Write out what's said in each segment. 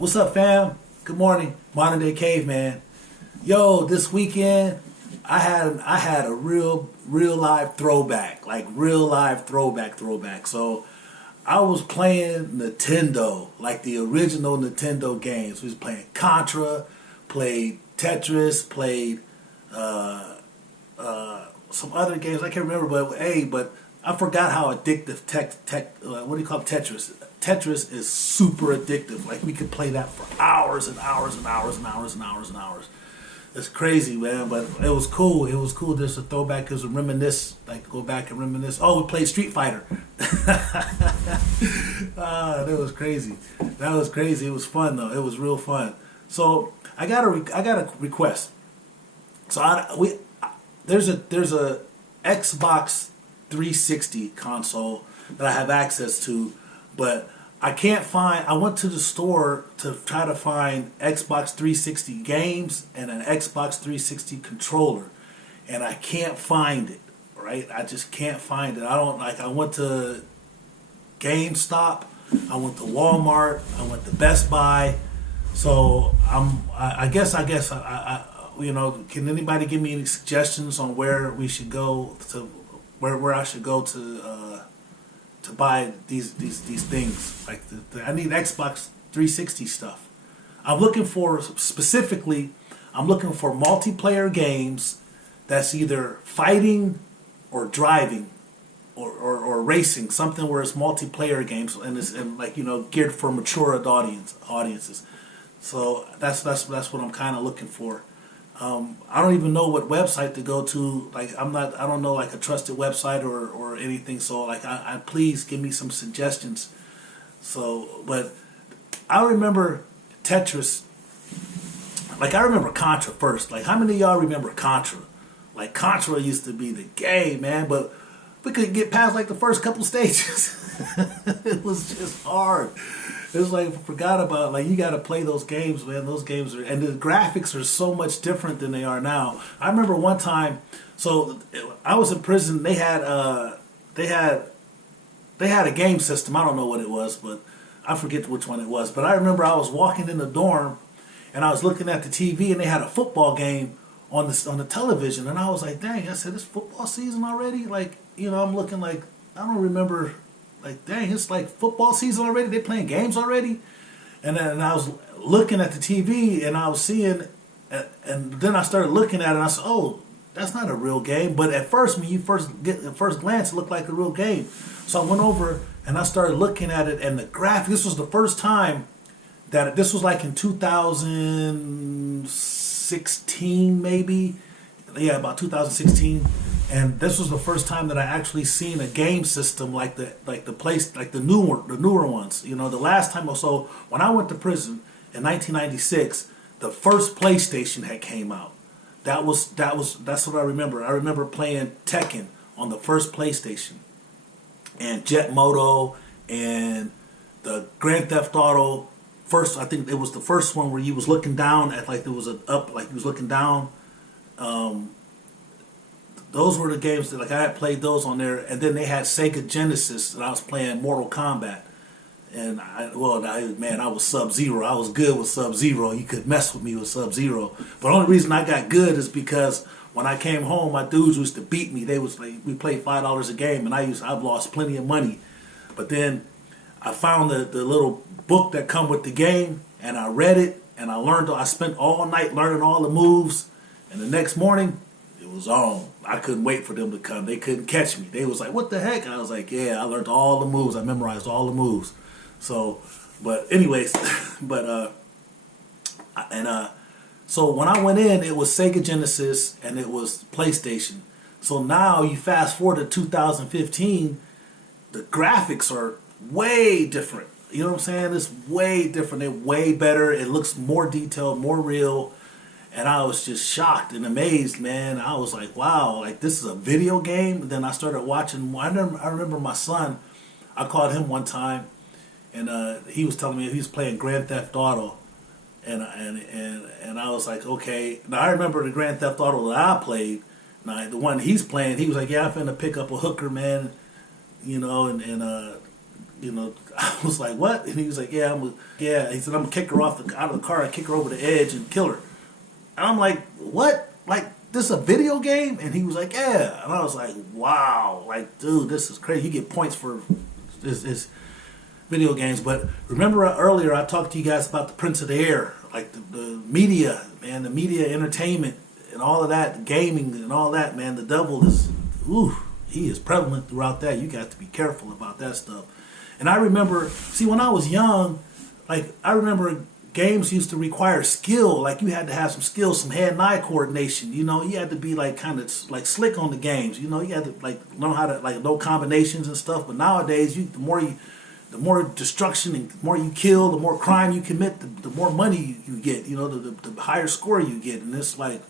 What's up, fam? Good morning, modern day caveman. Yo, this weekend I had a real live throwback, like real live throwback. So I was playing Nintendo, like the original Nintendo games. We was playing Contra, played Tetris, played some other games I can't remember, but I forgot how addictive what do you call it? Tetris. Tetris is super addictive. Like we could play that for hours and hours and hours and hours and hours and hours. It's crazy, man, but it was cool. It was cool just to throw back, because reminisce, like go back and reminisce. Oh, we played Street Fighter. That was crazy. That was crazy. It was fun though. It was real fun. So I got a request. So there's a Xbox 360 console that I have access to, but I can't find. I went to the store to try to find Xbox 360 games and an Xbox 360 controller, and I can't find it. Right? I just can't find it. I don't like. I went to GameStop. I went to Walmart. I went to Best Buy. So I guess can anybody give me any suggestions on where we should go to, where I should go to buy these things? Like I need Xbox 360 stuff. I'm looking for multiplayer games that's either fighting or driving or racing, something where it's multiplayer games and geared for mature audiences. So that's what I'm kind of looking for. I don't even know what website to go to. Like I don't know like a trusted website or anything. So like I please give me some suggestions. So, but I remember Tetris. Like I remember Contra first. Like how many of y'all remember Contra? Like Contra used to be the game, man. But we couldn't get past like the first couple stages. It was just hard. It was like, forgot about, like, you got to play those games, man. Those games are, and the graphics are so much different than they are now. I remember one time, so I was in prison. They had a game system. I don't know what it was, but I forget which one it was. But I remember I was walking in the dorm, and I was looking at the TV, and they had a football game on the television, and I was like, dang! I said, it's football season already. Like, I'm looking like I don't remember. Like, dang, it's like football season already. They playing games already, and I was looking at the TV, and I was seeing, and then I started looking at it, and I said, "Oh, that's not a real game." But at first, when you at first glance, it looked like a real game. So I went over and I started looking at it, and the graphic. This was the first time this was like in 2016, maybe, yeah, about 2016. And this was the first time that I actually seen a game system like the newer ones. The last time or so when I went to prison in 1996, the first PlayStation had came out. That's what I remember. I remember playing Tekken on the first PlayStation, and Jet Moto, and the Grand Theft Auto first. I think it was the first one where you was looking down at like there was you was looking down. Those were the games that like I had played those on there, and then they had Sega Genesis, and I was playing Mortal Kombat, and I was Sub-Zero. I was good with Sub-Zero. You could mess with me with Sub-Zero, but the only reason I got good is because when I came home, my dudes used to beat me. We played $5 a game, and I've lost plenty of money, but then I found the little book that come with the game, and I read it, and I spent all night learning all the moves, and the next morning it was on. I couldn't wait for them to come. They couldn't catch me. They was like, what the heck? And I was like, yeah, I learned all the moves. I memorized all the moves. So, but anyways, so when I went in, it was Sega Genesis and it was PlayStation. So now you fast forward to 2015, the graphics are way different. You know what I'm saying? It's way different. They're way better. It looks more detailed, more real. And I was just shocked and amazed, man. I was like, wow, like this is a video game? And then I started watching. I remember my son, I called him one time, and he was telling me he was playing Grand Theft Auto. And I was like, okay. Now, I remember the Grand Theft Auto that I played. Now, the one he's playing, he was like, yeah, I'm finna pick up a hooker, man. And I was like, what? And he was like, yeah. He said, I'm gonna kick her out of the car and kick her over the edge and kill her. And I'm like, what? Like, this is a video game? And he was like, yeah. And I was like, wow. Like, dude, this is crazy. You get points for this video games. But remember earlier I talked to you guys about the Prince of the Air, like the media, man, the media entertainment and all of that, the gaming and all that, man. The devil is, he is prevalent throughout that. You got to be careful about that stuff. And I remember, see, when I was young, like, I remember games used to require skill. Like, you had to have some skill, some hand-eye coordination. You had to be like kind of like slick on the games. You had to like learn how to like know combinations and stuff. But nowadays, the more destruction and the more you kill, the more crime you commit, the more money you get. The higher score you get, and it's like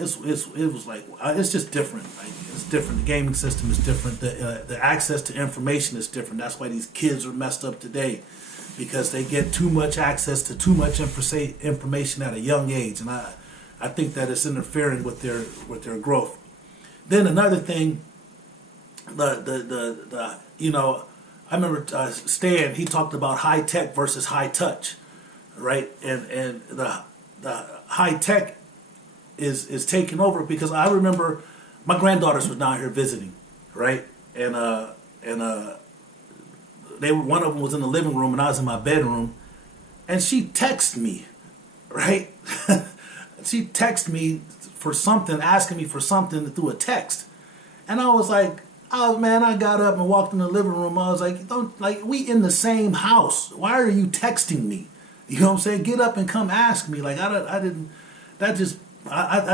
it was like it's just different. Like, it's different. The gaming system is different. The access to information is different. That's why these kids are messed up today, because they get too much access to too much information at a young age, and I think that it's interfering with their growth. Then another thing, I remember Stan. He talked about high tech versus high touch, right? And the high tech is taking over, because I remember my granddaughters were down here visiting, right? And one of them was in the living room and I was in my bedroom, and she texted me, right? She texted me for something, asking me for something through a text, and I was like, oh man, I got up and walked in the living room. I was like, we in the same house. Why are you texting me? You know what I'm saying? Get up and come ask me. Like, I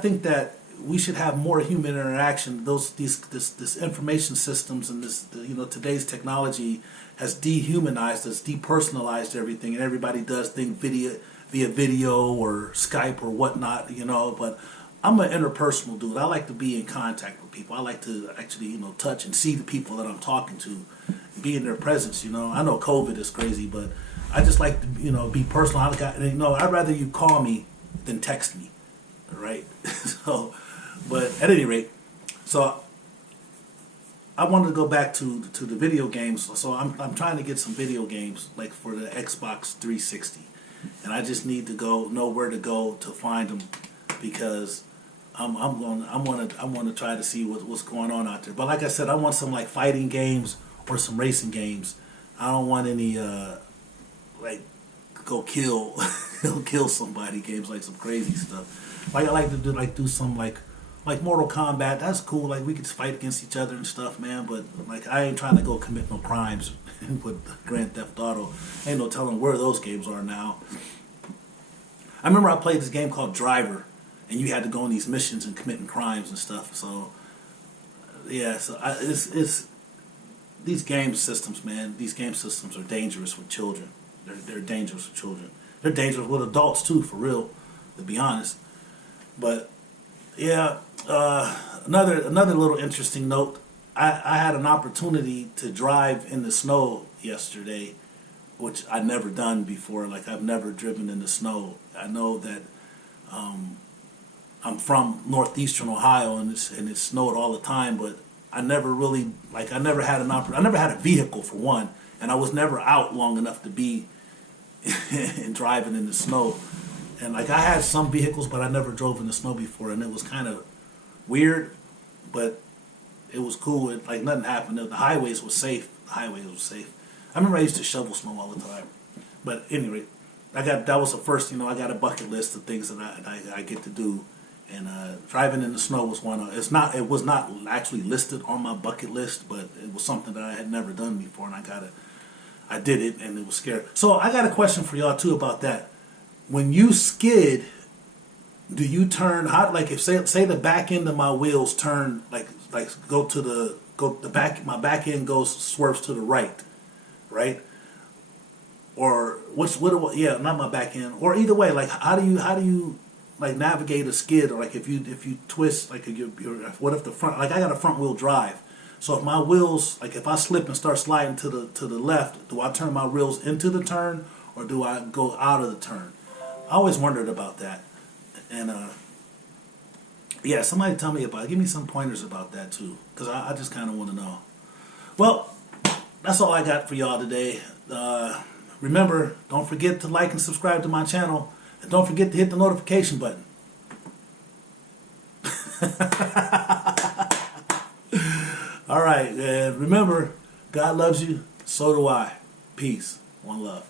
think that we should have more human interaction. This information systems and today's technology has dehumanized us, depersonalized everything, and everybody does things via video or Skype or whatnot. But I'm an interpersonal dude. I like to be in contact with people. I like to actually, touch and see the people that I'm talking to, be in their presence. I know COVID is crazy, but I just like to, be personal. I'd rather you call me than text me, right? So, but at any rate, so I wanted to go back to the video games. So I'm trying to get some video games like for the Xbox 360, and I just need to know where to go to find them, because I'm going to try to see what's going on out there. But like I said, I want some like fighting games or some racing games. I don't want any like go kill somebody games, like some crazy stuff. Like I like to do some like Mortal Kombat. That's cool. Like we could fight against each other and stuff, man. But like I ain't trying to go commit no crimes with Grand Theft Auto. Ain't no telling where those games are now. I remember I played this game called Driver, and you had to go on these missions and committing crimes and stuff. So yeah, it's these game systems, man. These game systems are dangerous with children. They're dangerous with children. They're dangerous with adults too, for real, to be honest. But yeah, another little interesting note. I had an opportunity to drive in the snow yesterday, which I'd never done before. Like, I've never driven in the snow. I know that I'm from northeastern Ohio, and it snowed all the time, but I never really, like, I never had a vehicle, for one, and I was never out long enough to be and driving in the snow. And like, I had some vehicles, but I never drove in the snow before, and it was kind of weird, but it was cool. Like, nothing happened. The highways were safe. I remember I used to shovel snow all the time. But anyway, that was the first. I got a bucket list of things that I get to do, and driving in the snow was one. It was not actually listed on my bucket list, but it was something that I had never done before, and I did it, and it was scary. So I got a question for y'all too about that. When you skid, do you turn? Like, if say the back end of my wheels turn like the back, my back end swerves to the right, or yeah, not my back end, or either way, like how do you like navigate a skid, or like if you twist, like what if the front, like I got a front wheel drive, so if my wheels, like if I slip and start sliding to the left, do I turn my wheels into the turn, or do I go out of the turn? I always wondered about that, and yeah, somebody tell me give me some pointers about that too, because I just kind of want to know. Well, that's all I got for y'all today. Remember, don't forget to like and subscribe to my channel. And don't forget to hit the notification button. All right, and remember, God loves you, so do I. Peace. One love.